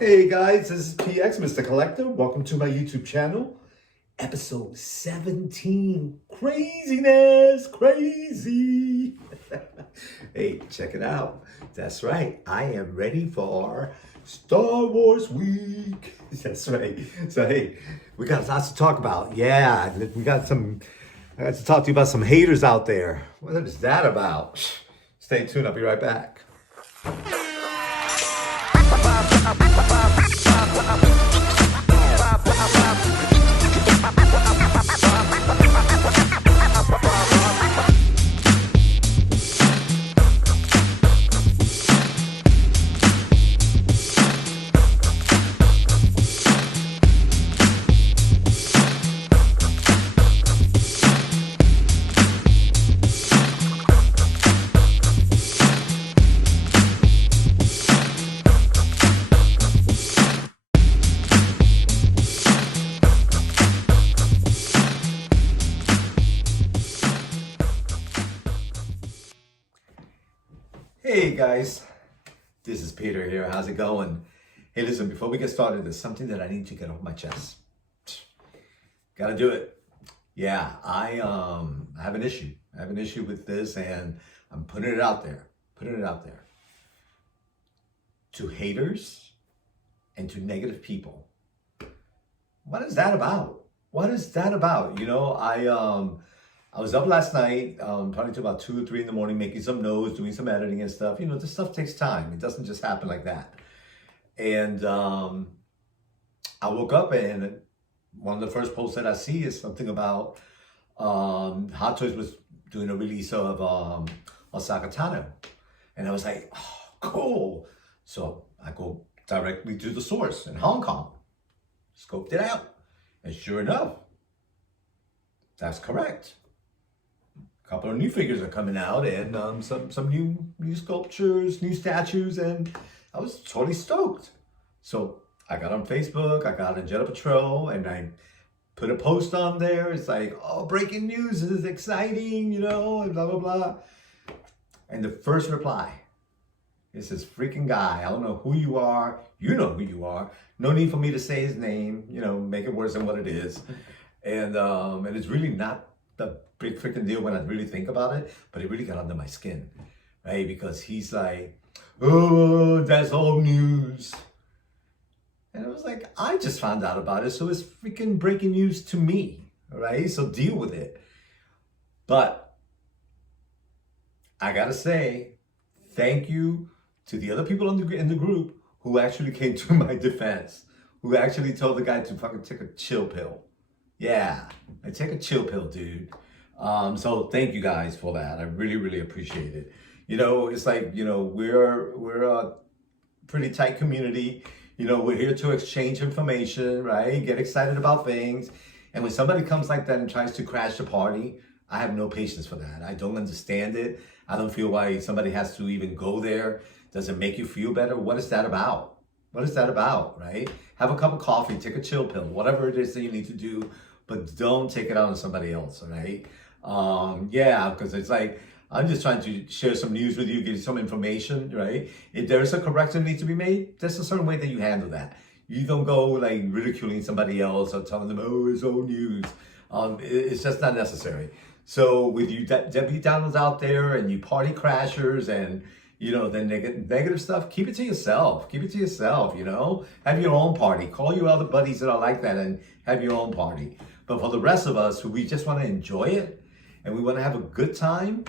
Hey guys, this is PX, Mr. Collector. Welcome to my YouTube channel. Episode 17. Craziness, crazy. Hey, check it out. That's right. I am ready for Star Wars week. That's right. So hey, we got lots to talk about. Yeah, we got some. I got to talk to you about some haters out there. What is that about? Stay tuned. I'll be right back. Hey guys, this is Peter here. How's it going? Hey, listen, before we get started, there's something that I need to get off my chest. Gotta do it. Yeah, I have an issue. I have an issue with this, and I'm putting it out there. To haters and to negative people. What is that about? What is that about? You know, I was up last night, probably till about 2 or 3 in the morning, making some notes, doing some editing and stuff. You know, this stuff takes time. It doesn't just happen like that. And I woke up and one of the first posts that I see is something about Hot Toys was doing a release of Osaka Tano. And I was like, oh, cool. So I go directly to the source in Hong Kong, scoped it out. And sure enough, that's correct. Couple of new figures are coming out and some new sculptures, new statues, and I was totally stoked. So I got on Facebook, I got on Jedi Patrol, and I put a post on there. It's like, oh, breaking news, this is exciting, you know, and blah, blah, blah. And the first reply is this freaking guy. I don't know who you are. You know who you are. No need for me to say his name, you know, make it worse than what it is. And it's really not the big freaking deal when I really think about it, but it really got under my skin, right? Because he's like, oh, that's old news. And I was like, I just found out about it, so it's freaking breaking news to me, right? So deal with it. But I gotta say, thank you to the other people in the group who actually came to my defense, who actually told the guy to fucking take a chill pill. Yeah, I take a chill pill, dude. So thank you guys for that. I really, really appreciate it. You know, it's like, you know, we're a pretty tight community. You know, we're here to exchange information, right? Get excited about things. And when somebody comes like that and tries to crash the party, I have no patience for that. I don't understand it. I don't feel why somebody has to even go there. Does it make you feel better? What is that about? What is that about, right? Have a cup of coffee, take a chill pill, whatever it is that you need to do, but don't take it out on somebody else, all right? Yeah, because it's like, I'm just trying to share some news with you, give you some information, right? If there's a correction that needs to be made, there's a certain way that you handle that. You don't go like ridiculing somebody else or telling them, oh, it's old news. It's just not necessary. So with you Debbie Downers out there and you party crashers and, you know, the negative stuff, keep it to yourself. Keep it to yourself, you know? Have your own party. Call your other buddies that are like that and have your own party. But for the rest of us who we just want to enjoy it and we want to have a good time,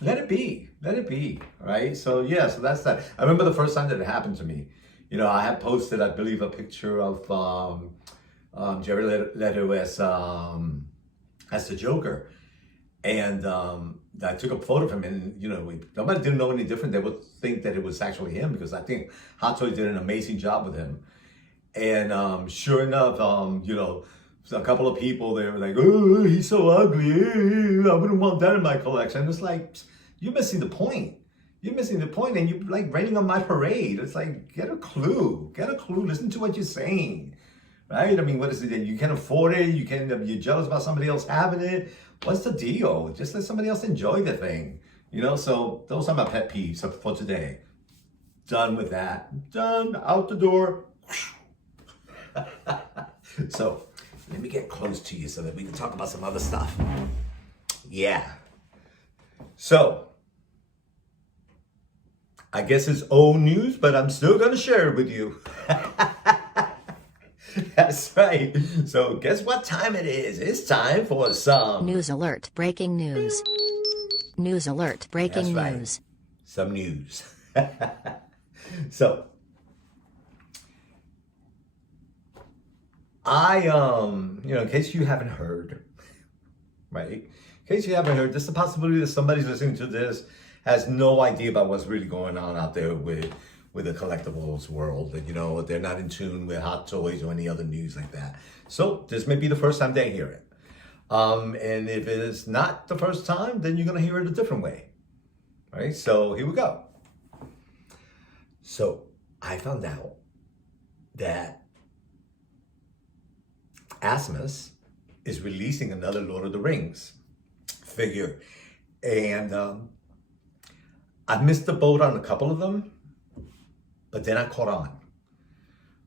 let it be, right? So yeah, so that's that. I remember the first time that it happened to me. You know, I had posted, I believe, a picture of Jared Leto as the Joker. And I took a photo of him and, you know, nobody didn't know any different. They would think that it was actually him because I think Hot Toys did an amazing job with him. And sure enough, you know, a couple of people, they were like, oh, he's so ugly. I wouldn't want that in my collection. It's like, you're missing the point. You're missing the point and you're like raining on my parade. It's like, get a clue, listen to what you're saying, right? I mean, what is it that you can't afford it? You're jealous about somebody else having it. What's the deal? Just let somebody else enjoy the thing, you know? So those are my pet peeves for today. done with that. Done, out the door. So, let me get close to you so that we can talk about some other stuff. Yeah. So, I guess it's old news, but I'm still going to share it with you. That's right. So, guess what time it is? It's time for some news alert, breaking news. News alert, breaking That's right. news. Some news. So, in case you haven't heard, right? In case you haven't heard, there's the possibility that somebody's listening to this has no idea about what's really going on out there with the collectibles world. That, they're not in tune with Hot Toys or any other news like that. So this may be the first time they hear it. And if it is not the first time, then you're going to hear it a different way. Right? So here we go. So I found out that Asmus is releasing another Lord of the Rings figure. And I missed the boat on a couple of them, but then I caught on.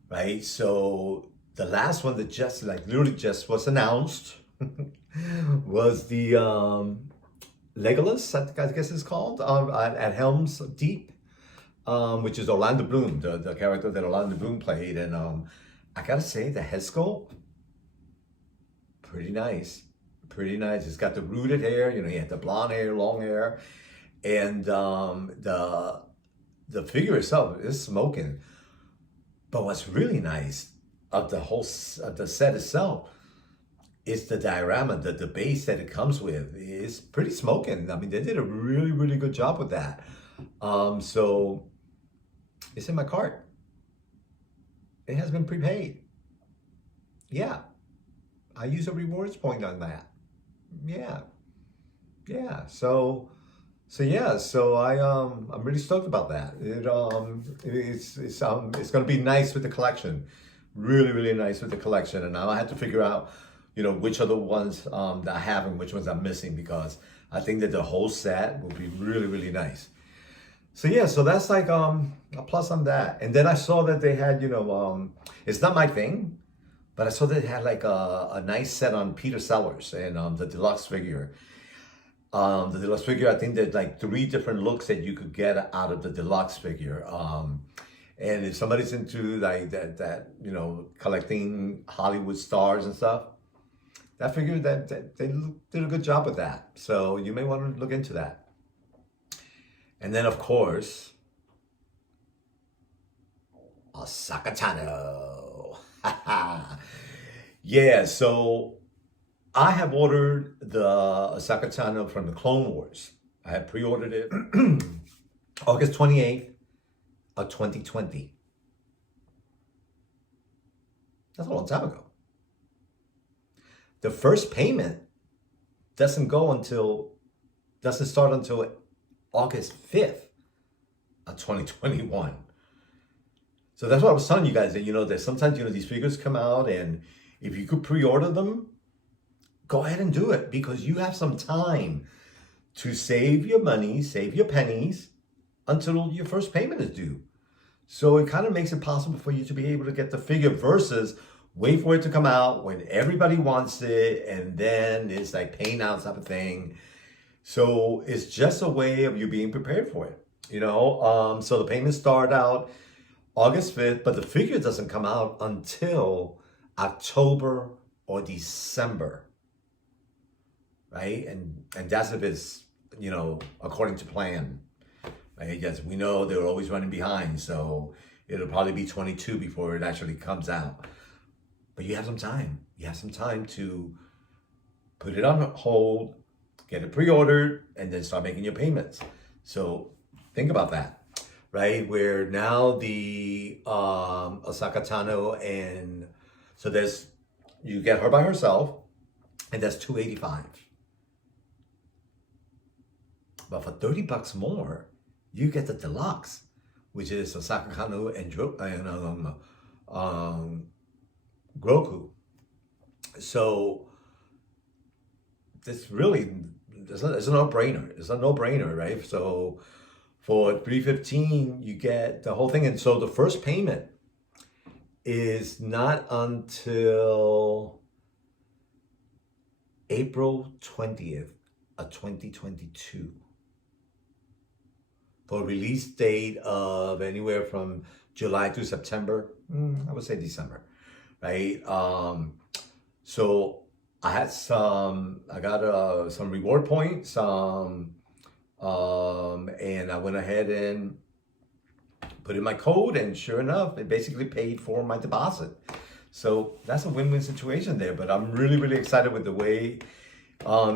Right? So the last one that just literally just was announced was the Legolas, I guess it's called, at Helm's Deep, which is Orlando Bloom, the character that Orlando Bloom played. And I gotta say, the head sculpt, pretty nice. Pretty nice. It's got the rooted hair, he had the blonde hair, long hair. And the figure itself is smoking. But what's really nice of the set itself is the diorama, the base that it comes with is pretty smoking. I mean, they did a really, really good job with that. So it's in my cart. It has been prepaid. Yeah. I use a rewards point on that. Yeah. So I'm really stoked about that. It's going to be nice with the collection. Really, really nice with the collection. And now I have to figure out, which are the ones that I have and which ones I'm missing, because I think that the whole set will be really, really nice. So yeah, so that's like a plus on that. And then I saw that they had, it's not my thing, but I saw that they had like a nice set on Peter Sellers and the deluxe figure. The deluxe figure, I think there's like 3 different looks that you could get out of the deluxe figure. And if somebody's into like that collecting Hollywood stars and stuff, that figure that they did a good job with that. So you may want to look into that. And then of course, Osaka Tano. Yeah, so I have ordered the Osaka Tano from the Clone Wars. I have pre-ordered it August 28th of 2020. That's a long time ago. The first payment doesn't start until August 5th of 2021. So that's what I was telling you guys, that sometimes, these figures come out, and if you could pre-order them, go ahead and do it, because you have some time to save your money, save your pennies until your first payment is due. So it kind of makes it possible for you to be able to get the figure versus wait for it to come out when everybody wants it, and then it's like paying out type of thing. So it's just a way of you being prepared for it, So the payments start out August 5th, but the figure doesn't come out until October or December, right? And that's if it's, according to plan. Right? Yes, we know they're always running behind, so it'll probably be 22 before it actually comes out. But you have some time. You have some time to put it on hold, get it pre-ordered, and then start making your payments. So think about that, right? Where now the Osaka Tano, and so you get her by herself, and that's $285. But for $30 more, you get the deluxe, which is Osaka Tano and Grogu. So it's a no-brainer. It's a no-brainer, right? So For $315, you get the whole thing. And so the first payment is not until April 20th of 2022. For a release date of anywhere from July to September, I would say December, right? So I got some reward points, and I went ahead and put in my code, and sure enough, it basically paid for my deposit. So that's a win-win situation there. But I'm really, really excited with the way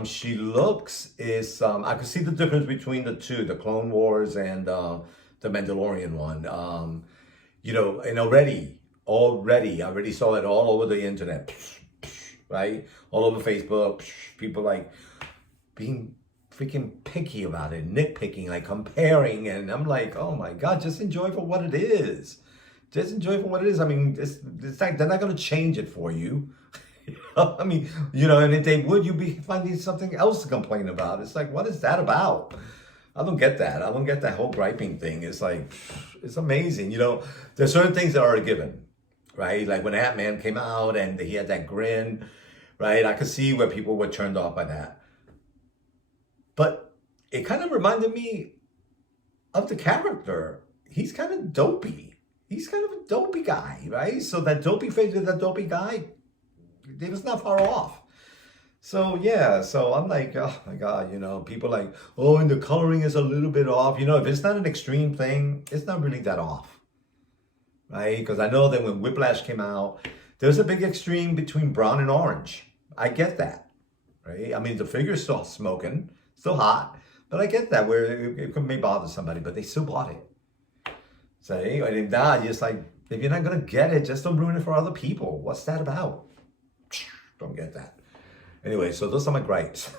she looks. I could see the difference between the two, the Clone Wars and the Mandalorian one. And already I already saw it all over the internet, right? All over Facebook, people like being freaking picky about it, nitpicking, like comparing, and I'm like, oh my God, just enjoy for what it is. Just enjoy for what it is. I mean, it's like they're not going to change it for you. I mean, and if they would, you'd be finding something else to complain about. It's like, what is that about? I don't get that. I don't get that whole griping thing. It's like, it's amazing. There's certain things that are a given, right? Like when Ant-Man came out and he had that grin, right? I could see where people were turned off by that. But it kind of reminded me of the character. He's kind of dopey. He's kind of a dopey guy, right? So that dopey face with that dopey guy, it was not far off. So yeah, so I'm like, oh my God, people like, oh, and the coloring is a little bit off. If it's not an extreme thing, it's not really that off, right? Because I know that when Whiplash came out, there's a big extreme between brown and orange. I get that, right? I mean, the figure's still smoking, still hot, but I get that where it may bother somebody, but they still bought it. So anyway, if not, just like, if you're not gonna get it, just don't ruin it for other people. What's that about? Don't get that. Anyway, so those are my gripes.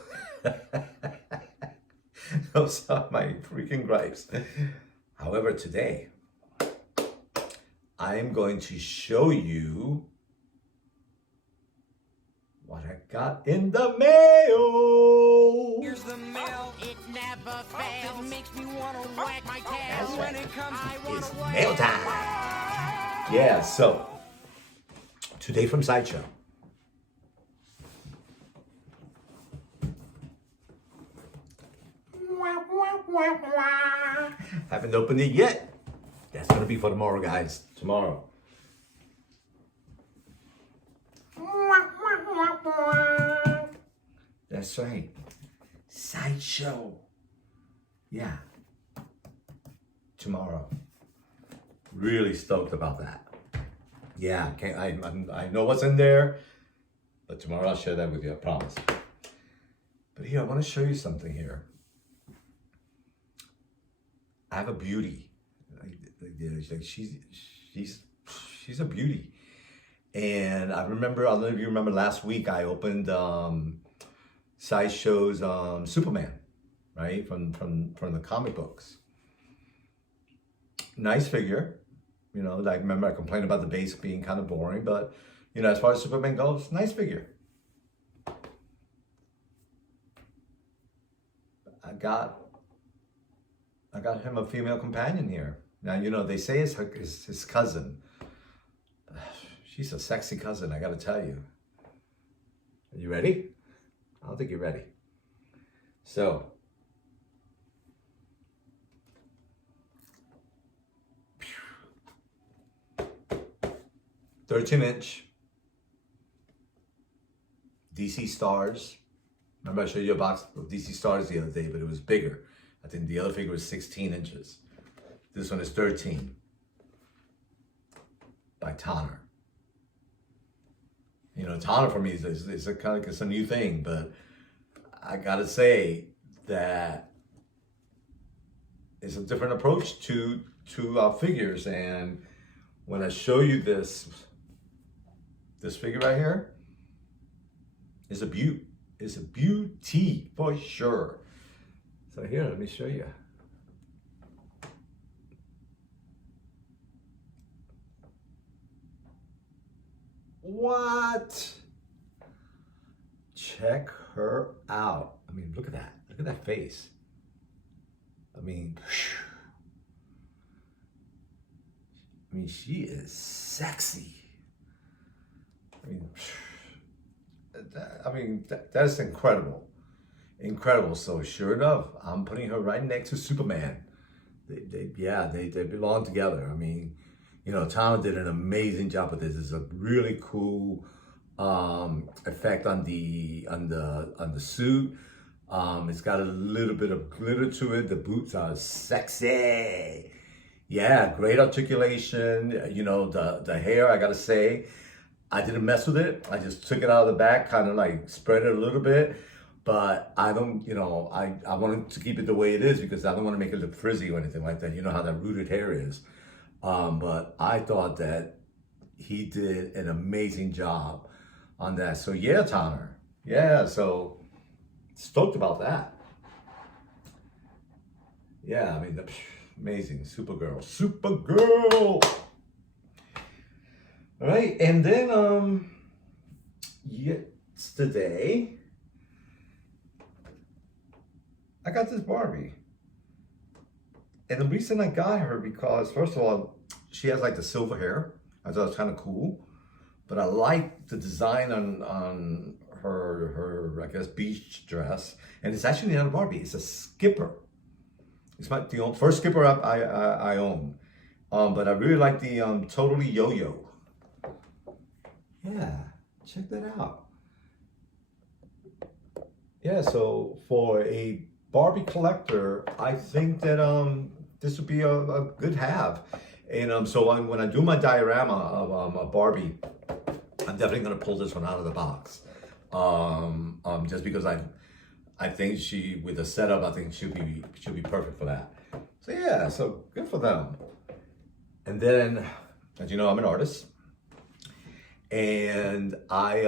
Those are my freaking gripes. However, today, I'm going to show you what I got in the mail. Here's the mail, it never fails. It makes me want to wag my tail. That's When right. it comes, I want It's to wag. mail time. Yeah, so today from Sideshow. Haven't opened it yet. That's gonna be for tomorrow, guys. Tomorrow. That's right. Sideshow. Yeah. Tomorrow. Really stoked about that. Yeah, I know what's in there, but tomorrow I'll share that with you, I promise. But here, I want to show you something here. I have a beauty. Like she's a beauty. And I don't know if you remember last week, I opened Sideshow's Superman, right? From the comic books. Nice figure. I remember I complained about the base being kind of boring, but as far as Superman goes, nice figure. I got him a female companion here. Now, they say it's his cousin. She's a sexy cousin, I gotta tell you. Are you ready? I don't think you're ready. So, "13" DC Stars. Remember I showed you a box of DC Stars the other day, but it was bigger. I think the other figure was 16 inches. This one is 13 by Tanner. Tanner for me is a kind of it's a new thing, but I gotta say that it's a different approach to figures. And when I show you this figure right here, is a beaut. It's a beauty for sure. So here, let me show you. What? Check her out. I mean, look at that. Look at that face. I mean, I mean, she is sexy. That's incredible. Incredible. So sure enough, I'm putting her right next to Superman. They belong together. I mean, you know, Tom did an amazing job with this. It's a really cool effect on the suit. It's got a little bit of glitter to it. The boots are sexy. Yeah, great articulation. You know, the hair, I gotta say, I didn't mess with it. I just took it out of the back, kind of like spread it a little bit. But I don't, you know, I wanted to keep it the way it is because I don't want to make it look frizzy or anything like that. You know how that rooted hair is. But I thought that he did an amazing job on that. So yeah, Tanner. Yeah, so stoked about that. Yeah, I mean, amazing. Supergirl. Supergirl! All right, and then yesterday, I got this Barbie. And the reason I got her because, first of all, she has like the silver hair. I thought it was kind of cool. But I like the design on her I guess, beach dress. And it's actually not a Barbie. It's a skipper. It's the first skipper I own. But I really like the Totally Yo-Yo. Yeah, check that out. Yeah, so for a Barbie collector, I think that this would be a good have. And so when I do my diorama of a Barbie, I'm definitely gonna pull this one out of the box. Just because I think she, with the setup, I think she'll be perfect for that. So yeah, so good for them. And then, as you know, I'm an artist. And I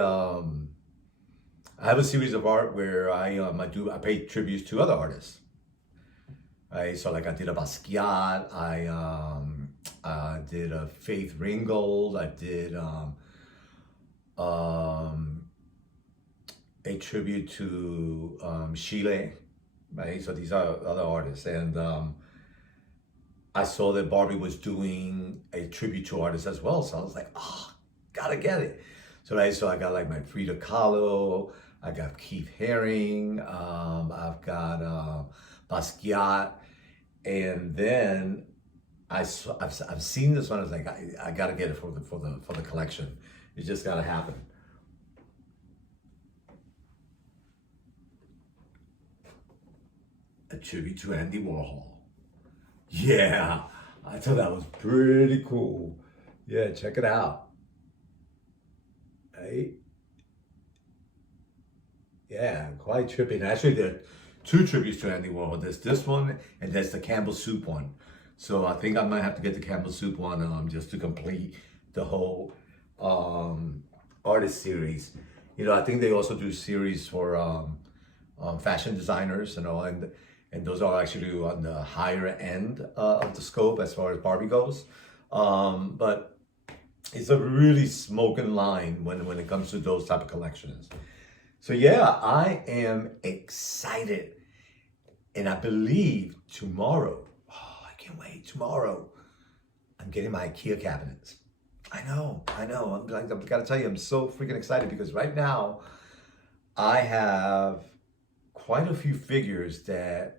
have a series of art where I pay tributes to other artists. Right, so like I did a Basquiat, I did a Faith Ringgold, I did a tribute to Chile, right? So these are other artists, and I saw that Barbie was doing a tribute to artists as well, so I was like, oh, gotta get it. So I got like my Frida Kahlo, I got Keith Haring, I've got Basquiat, and then I've seen this one. I was like, I gotta get it for the collection. It just gotta happen. A tribute to Andy Warhol. Yeah, I thought that was pretty cool. Yeah, check it out. Right? Yeah, quite trippy. Actually, there are two tributes to Andy Warhol. There's this one, and there's the Campbell Soup one. So I think I might have to get the Campbell Soup one just to complete the whole artist series. You know, I think they also do series for fashion designers, you know, and those are actually on the higher end of the scope as far as Barbie goes. But it's a really smoking line when it comes to those type of collections. So yeah, I am excited. And I believe tomorrow, oh, I can't wait, tomorrow, I'm getting my IKEA cabinets. I know. I've got to tell you, I'm so freaking excited because right now I have quite a few figures that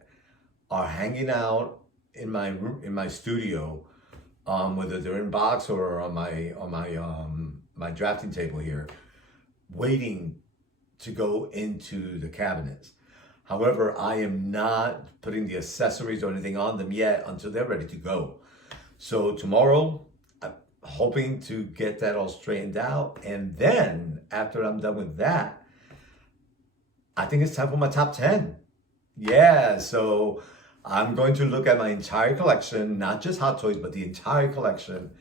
are hanging out in my studio, whether they're in box or on my drafting table here, waiting to go into the cabinets. However, I am not putting the accessories or anything on them yet until they're ready to go. So tomorrow, I'm hoping to get that all straightened out. And then after I'm done with that, I think it's time for my top 10. Yeah, so I'm going to look at my entire collection, not just Hot Toys, but the entire collection,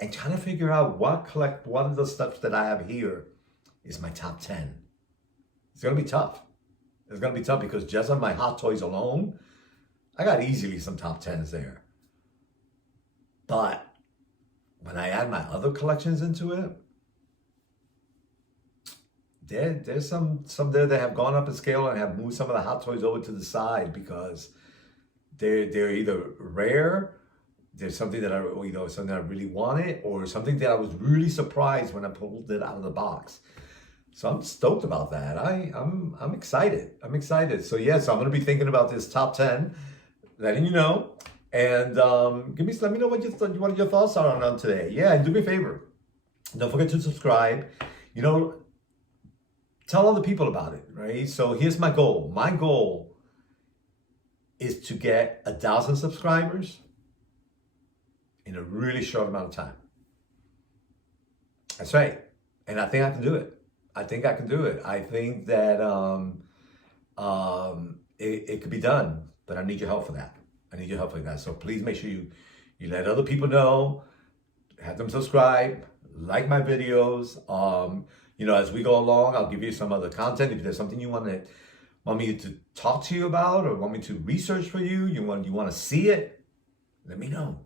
and trying to figure out what of the stuff that I have here is my top 10. It's gonna be tough. It's gonna be tough because just on my Hot Toys alone, I got easily some top 10s there. But when I add my other collections into it, there's some there that have gone up in scale and have moved some of the Hot Toys over to the side because they're either rare, there's something that something I really wanted, or something that I was really surprised when I pulled it out of the box. So I'm stoked about that. I'm excited. I'm excited. So yes, I'm gonna be thinking about this top 10, letting you know, and let me know what your thoughts are on today. Yeah, and do me a favor. Don't forget to subscribe. Tell other people about it, right? So here's my goal. My goal is to get 1,000 subscribers in a really short amount of time. That's right. And I think I can do it. I think I can do it. I think that it could be done, but I need your help for that. So please make sure you let other people know, have them subscribe, like my videos. As we go along, I'll give you some other content. If there's something you want me to talk to you about, or want me to research for you, you want to see it, let me know.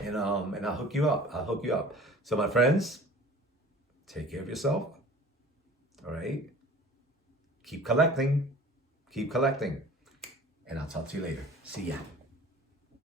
And I'll hook you up. So my friends, take care of yourself. All right? Keep collecting. And I'll talk to you later. See ya.